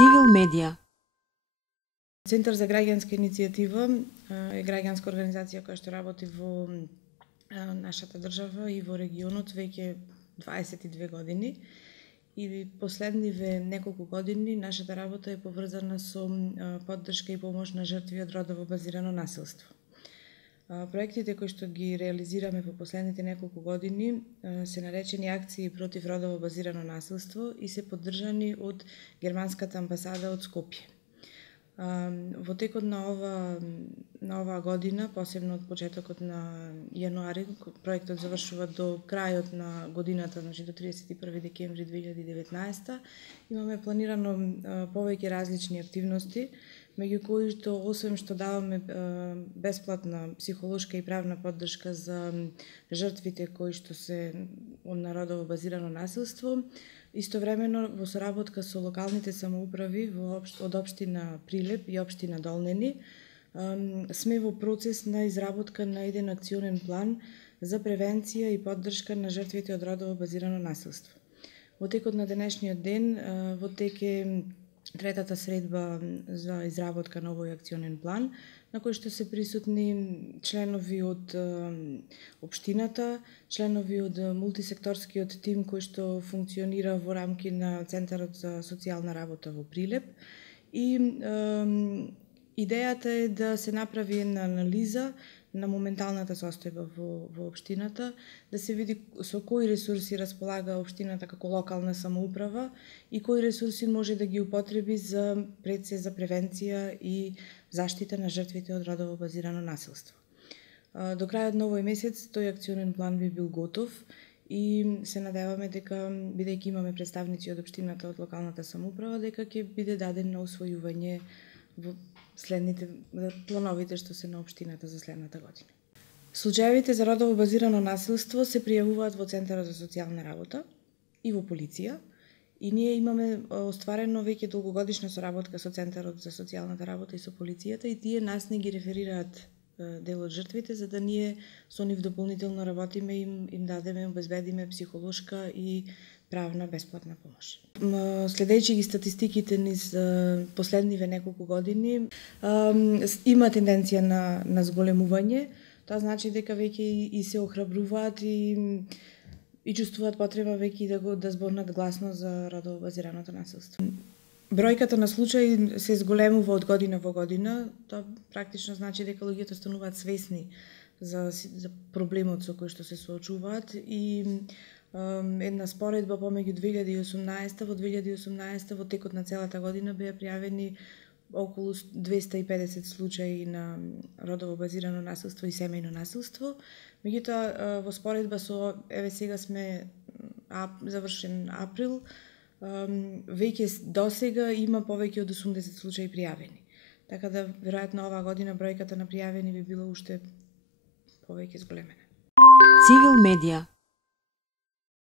Civil Media. Центар за граѓанска иницијатива е граѓанска организација која што работи во нашата држава и во регионот веќе 22 години. И последниве неколку години нашата работа е поврзана со поддршка и помош на жртви од родово базирано насилство. Проектите кои што ги реализираме во последните неколку години се наречени акции против родово базирано насилство и се поддржани од германската амбасада од Скопје. Во текот на оваа година, посебно од почетокот на јануари, проектот завршува до крајот на годината, значи до 31 декември 2019, имаме планирано повеќе различни активности, меѓу кои што освен што даваме бесплатна психолошка и правна поддршка за жртвите кои што се од народово базирано насилство, истовремено во соработка со локалните самоуправи од општина Прилеп и општина Долнени сме во процес на изработка на еден акционен план за превенција и поддршка на жртвите од родово базирано насилство. Во текот на денешниот ден во тек е третата средба за изработка на овој акционен план, на кој што се присутни членови од општината, членови од мултисекторскиот тим кој што функционира во рамки на Центарот за социјална работа во Прилеп. И идејата е да се направи една анализа на моменталната состојба во општината, да се види со кои ресурси располага општината како локална самоуправа и кои ресурси може да ги употреби за превенција и заштита на жртвите од родово базирано насилство. До крајот на овој месец тој акционен план би бил готов и се надеваме дека, бидејќи имаме представници од општината од локалната самоуправа, дека ќе биде даден на усвојување во следните плановите што се на општината за следната година. Случаевите за родово базирано насилство се пријавуваат во Центарот за социјална работа и во полиција. И ние имаме остварено веќе долгогодишна соработка со Центарот за социјалната работа и со полицијата и тие нас не ги реферираат дел од жртвите, за да ние со нив дополнително работиме и им дадеме, обезбедиме психолошка и правна бесплатна помош. Следејќи ги статистиките низ последниве неколку години, има тенденција на зголемување. Тоа значи дека веќе и се охрабруваат и чувствуваат потреба веќе да зборнат гласно за родово базираното насилство. Бројката на случаи се зголемува од година во година. Тоа практично значи дека луѓето стануваат свесни за проблемот со кој што се соочуваат и една споредба помеѓу 2018 во 2018 во текот на целата година беа пријавени околу 250 случаи на родово базирано насилство и семејно насилство. Меѓутоа во споредба со сега сме завршен април, веќе досега има повеќе од 80 случаи пријавени. Така да веројатно оваа година бројката на пријавени би била уште повеќе зголемена. Civil Media.